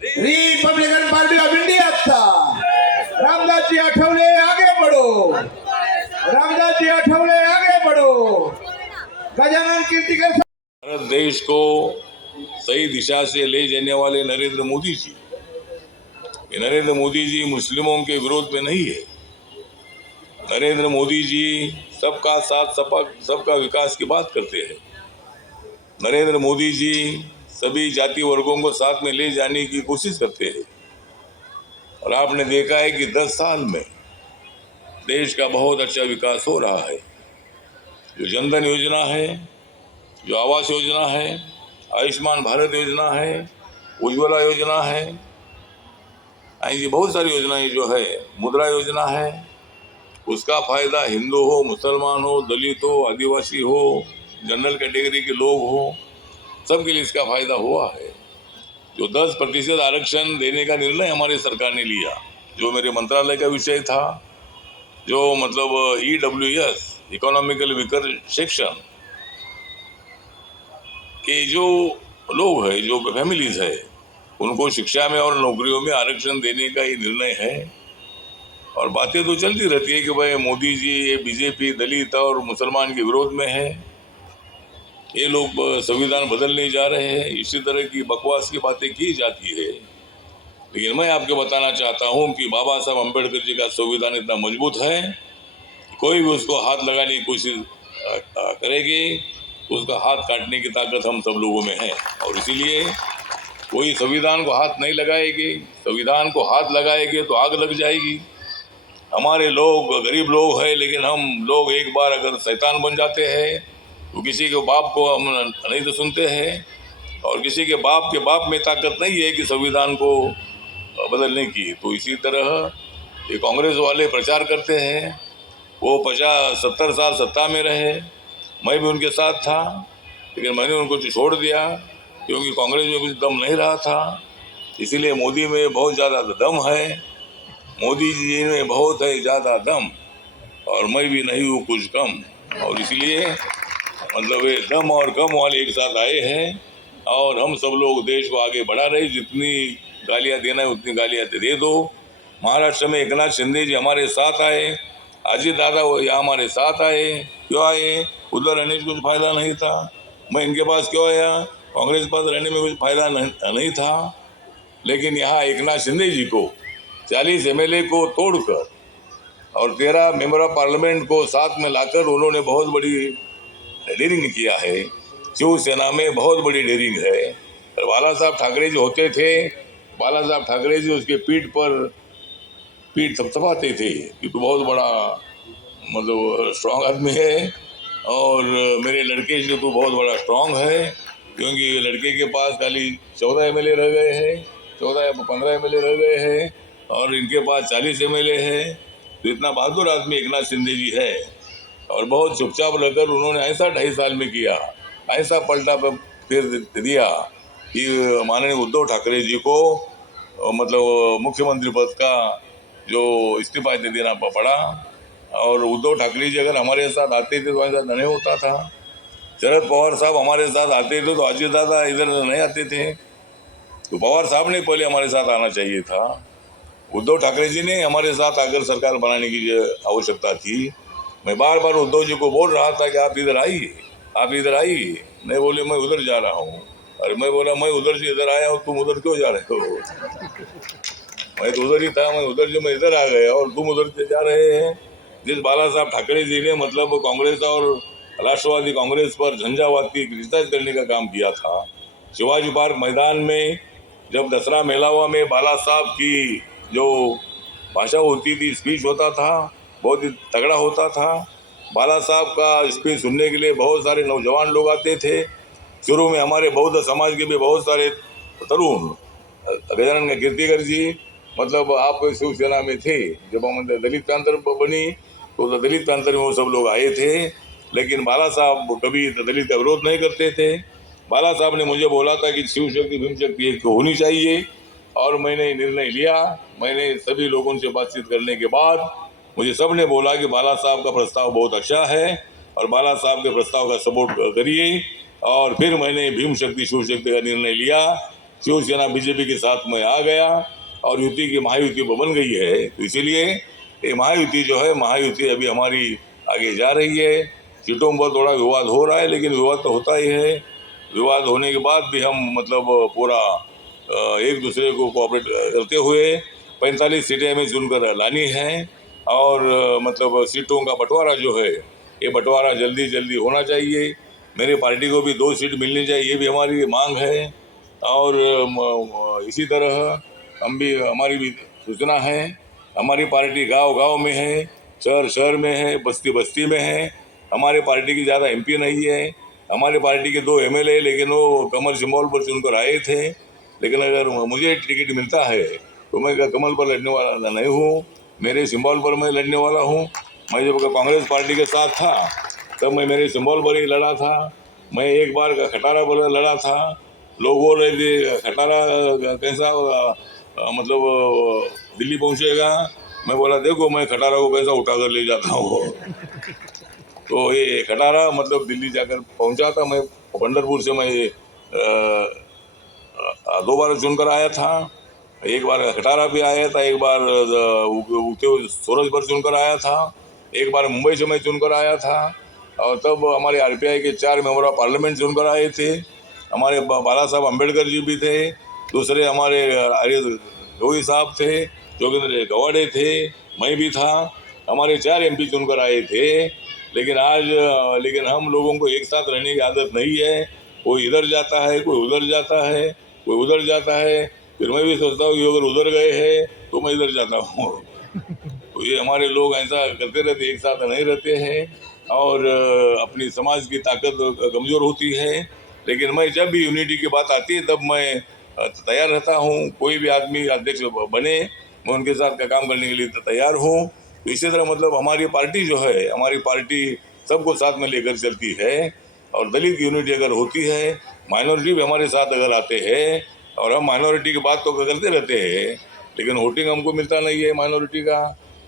Republican party of इंडियाचा रामदासजी आठवले आगे बढ़ो, रामदासजी आठवले आगे बढ़ो। गजानन कीर्तिकर भारत देश को सही दिशा से ले जाने वाले नरेंद्र मोदी जी, ये नरेंद्र मोदी जी मुस्लिमों के विरोध में नहीं है। नरेंद्र मोदी जी सबका साथ सबका विकास की बात करते हैं। नरेंद्र मोदी जी सभी जाति वर्गों को साथ में ले जाने की कोशिश करते हैं। और आपने देखा है कि 10 साल में देश का बहुत अच्छा विकास हो रहा है। जो जनधन योजना है, जो आवास योजना है, आयुष्मान भारत योजना है, उज्ज्वला योजना है, ऐसी बहुत सारी योजनाएं जो है, मुद्रा योजना है, उसका फायदा हिंदू हो, मुसलमान हो, दलित हो, आदिवासी हो, जनरल कैटेगरी के लोग हो, सबके लिए इसका फायदा हुआ है। जो 10% आरक्षण देने का निर्णय हमारे सरकार ने लिया, जो मेरे मंत्रालय का विषय था, जो मतलब EWS इकोनॉमिकल वीकर सेक्शन के जो लोग हैं, जो फैमिलीज है, उनको शिक्षा में और नौकरियों में आरक्षण देने का ये निर्णय है। और बातें तो चलती रहती है कि भाई मोदी जी ये बीजेपी दलित और मुसलमान के विरोध में है, ये लोग संविधान बदलने जा रहे हैं, इसी तरह की बकवास की बातें की जाती है। लेकिन मैं आपको बताना चाहता हूं कि बाबा साहब अम्बेडकर जी का संविधान इतना मजबूत है, कोई भी उसको हाथ लगाने की कोशिश करेगी, उसका हाथ काटने की ताकत हम सब लोगों में है। और इसीलिए कोई संविधान को हाथ नहीं लगाएगी, संविधान को हाथ लगाएगी तो आग लग जाएगी। हमारे लोग गरीब लोग हैं, लेकिन हम लोग एक बार अगर शैतान बन जाते हैं तो किसी के बाप को हम नहीं तो सुनते हैं, और किसी के बाप में ताकत नहीं है कि संविधान को बदलने की। तो इसी तरह ये कांग्रेस वाले प्रचार करते हैं, वो 50-70 साल सत्ता में रहे, मैं भी उनके साथ था, लेकिन मैंने उनको छोड़ दिया क्योंकि कांग्रेस में कुछ दम नहीं रहा था। इसीलिए मोदी में बहुत ज़्यादा दम है, मोदी जी में बहुत है ज़्यादा दम, और मैं भी नहीं हूँ कुछ कम। और इसलिए मतलब ये दम और कम वाले एक साथ आए हैं, और हम सब लोग देश को आगे बढ़ा रहे। जितनी गालियाँ देना है उतनी गालियाँ दे दो। महाराष्ट्र में एकनाथ शिंदे जी हमारे साथ आए, अजित दादा वो यहाँ हमारे साथ आए। क्यों आए? उधर रहने से कुछ फायदा नहीं था, मैं इनके पास क्यों आया? कांग्रेस के पास रहने में कुछ फायदा नहीं था। लेकिन यहाँ एकनाथ शिंदे जी को 40 MLA को तोड़कर और 13 मेंबर ऑफ पार्लियामेंट को साथ में लाकर उन्होंने बहुत बड़ी डेयरिंग किया है। शिवसेना में बहुत बड़ी डेयरिंग है। और बाला साहब ठाकरे जी होते थे, बाला साहब ठाकरे जी उसके पीठ थपथपाते थे कि तू बहुत बड़ा मतलब स्ट्रांग आदमी है, और मेरे लड़के से तो बहुत बड़ा स्ट्रांग है, क्योंकि लड़के के पास खाली 14 MLA रह गए हैं, 14 या 15 MLA रह गए हैं, और इनके पास 40 MLA है। तो इतना बहादुर आदमी एकनाथ शिंदे जी है, और बहुत चुपचाप रहकर उन्होंने ऐसा 2.5 साल में किया, ऐसा पलटा फिर दिया कि माननीय उद्धव ठाकरे जी को मतलब मुख्यमंत्री पद का जो इस्तीफा दे देना पड़ा। और उद्धव ठाकरे जी अगर हमारे साथ आते थे तो ऐसा नहीं होता था। शरद पवार साहब हमारे साथ आते थे तो अजित दादा इधर नहीं आते थे। तो पवार साहब ने पहले हमारे साथ आना चाहिए था। उद्धव ठाकरे जी ने हमारे साथ आकर सरकार बनाने की आवश्यकता थी। मैं बार बार उद्धव जी को बोल रहा था कि आप इधर आइए, आप इधर आइए। नहीं बोले मैं उधर जा रहा हूँ। अरे मैं बोला मैं उधर से इधर आया हूँ, तुम उधर क्यों जा रहे हो? मैं तो उधर ही था, मैं उधर से मैं इधर आ गया और तुम उधर से जा रहे हैं। जिस बाला साहब ठाकरे जी ने मतलब कांग्रेस और राष्ट्रवादी कांग्रेस पर झंझावात की रिसर्च करने का काम किया था। शिवाजी पार्क मैदान में जब दसरा मेलावा में बाला साहब की जो भाषा होती थी, स्पीच होता था, बहुत ही तगड़ा होता था। बाला साहब का स्पीच सुनने के लिए बहुत सारे नौजवान लोग आते थे। शुरू में हमारे बौद्ध समाज के भी बहुत सारे तरुण, गजानन कीर्तिकर जी मतलब आप शिवसेना में थे, जब हम दलित प्रांतर बनी तो दलित प्रांतर में वो सब लोग आए थे। लेकिन बाला साहब कभी दलित का विरोध नहीं करते थे। बाला साहब ने मुझे बोला था कि शिव शक्ति भीम शक्ति एक होनी चाहिए, और मैंने निर्णय लिया। मैंने सभी लोगों से बातचीत करने के बाद मुझे सब ने बोला कि बाला साहब का प्रस्ताव बहुत अच्छा है, और बाला साहब के प्रस्ताव का सपोर्ट करिए। और फिर मैंने भीम शक्ति शिव शक्ति का निर्णय लिया, शिवसेना बीजेपी के साथ में आ गया और युति की महायुति बन गई है। तो इसीलिए ये महायुति जो है, महायुति अभी हमारी आगे जा रही है। सीटों पर थोड़ा विवाद हो रहा है, लेकिन विवाद तो होता ही है। विवाद होने के बाद भी हम मतलब पूरा एक दूसरे को कोऑपरेट करते हुए 45 सीटें हमें चुनकर लानी है। और मतलब सीटों का बंटवारा जो है, ये बंटवारा जल्दी जल्दी होना चाहिए। मेरी पार्टी को भी 2 सीट मिलनी चाहिए, ये भी हमारी मांग है। और इसी तरह हमारी भी सूचना है, हमारी पार्टी गांव गांव में है, शहर शहर में है, बस्ती बस्ती में है। हमारी पार्टी की ज़्यादा एमपी नहीं है। हमारी पार्टी के 2 एमएलए, लेकिन वो कमल सिंबल पर चुनकर आए थे। लेकिन अगर मुझे टिकट मिलता है तो मैं कमल पर लड़ने वाला नहीं हूँ, मेरे सिंबल पर मैं लड़ने वाला हूँ। मैं जब कांग्रेस पार्टी के साथ था तब मैं मेरे सिंबल पर ही लड़ा था। मैं एक बार खटारा पर लड़ा था। लोग बोल रहे थे खटारा कैसा मतलब दिल्ली पहुंचेगा। मैं बोला देखो मैं खटारा को कैसा उठा कर ले जाता हूँ। तो ये खटारा मतलब दिल्ली जाकर पहुंचा था। मैं पंढरपुर से मैं 2 बार चुनकर आया था। एक बार खटारा भी आया था, एक बार उगते हुए सूरज पर चुनकर आया था, एक बार मुंबई से मैं चुनकर आया था। और तब हमारे आरपीआई के 4 मेंबर ऑफ पार्लियामेंट चुनकर आए थे। हमारे बाला साहब अम्बेडकर जी भी थे, दूसरे हमारे आर्य जोगी साहब थे, जोगेंद्र गवाड़े थे, मैं भी था। हमारे 4 एमपी चुनकर आए थे। लेकिन हम लोगों को एक साथ रहने की आदत नहीं है। कोई इधर जाता है, कोई उधर जाता है, कोई उधर जाता है। फिर मैं भी सोचता हूँ कि अगर उधर गए हैं तो मैं इधर जाता हूँ। तो ये हमारे लोग ऐसा करते रहते, एक साथ नहीं रहते हैं और अपनी समाज की ताकत कमज़ोर होती है। लेकिन मैं जब भी यूनिटी की बात आती है तब मैं तैयार रहता हूँ। कोई भी आदमी अध्यक्ष बने, मैं उनके साथ का काम करने के लिए तैयार हूँ। तो इसी तरह मतलब हमारी पार्टी जो है, हमारी पार्टी सबको साथ में लेकर चलती है। और दलित यूनिटी अगर होती है, माइनॉरिटी भी हमारे साथ अगर आते हैं, और हम माइनॉरिटी की बात तो करते रहते हैं, लेकिन वोटिंग हमको मिलता नहीं है माइनॉरिटी का।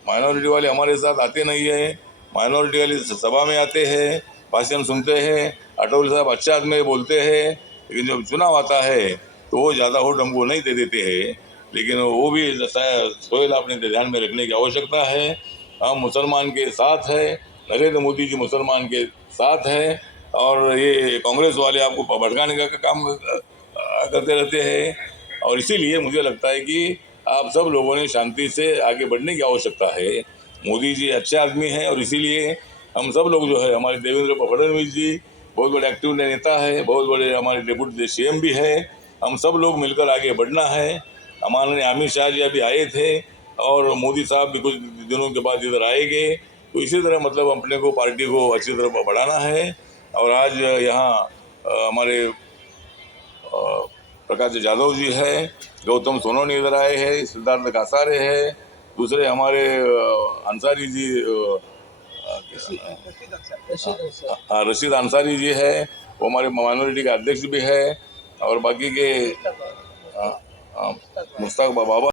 माइनॉरिटी वाले हमारे साथ आते नहीं है। माइनॉरिटी वाले सभा में आते हैं, भाषण सुनते हैं, अटौल साहब अच्छा आदमी बोलते हैं, लेकिन जब चुनाव आता है तो वो ज़्यादा वोट हमको नहीं दे देते हैं। लेकिन वो भी सोहेल आपने ध्यान में रखने की आवश्यकता है। हम मुसलमान के साथ है, नरेंद्र मोदी जी मुसलमान के साथ है। और ये कांग्रेस वाले आपको भड़काने का काम करते रहते हैं। और इसीलिए मुझे लगता है कि आप सब लोगों ने शांति से आगे बढ़ने की आवश्यकता है। मोदी जी अच्छे आदमी हैं और इसीलिए हम सब लोग जो है, हमारे देवेंद्र फडणवीस जी बहुत बड़े एक्टिव नेता है, बहुत बड़े हमारे डिप्टी सीएम भी है। हम सब लोग मिलकर आगे बढ़ना है। हमारे अमित शाह जी अभी आए थे और मोदी साहब भी कुछ दिनों के बाद इधर आएंगे। तो इसी तरह मतलब अपने को पार्टी को अच्छी तरह बढ़ाना है। और आज यहाँ हमारे प्रकाश यादव जी है, गौतम सोनोनी इधर आए हैं, सिद्धार्थ कासारे है, दूसरे हमारे अंसारी जी रशीद अंसारी जी है, वो हमारे माइनॉरिटी के अध्यक्ष भी है। और बाकी के मुश्ताक बाबा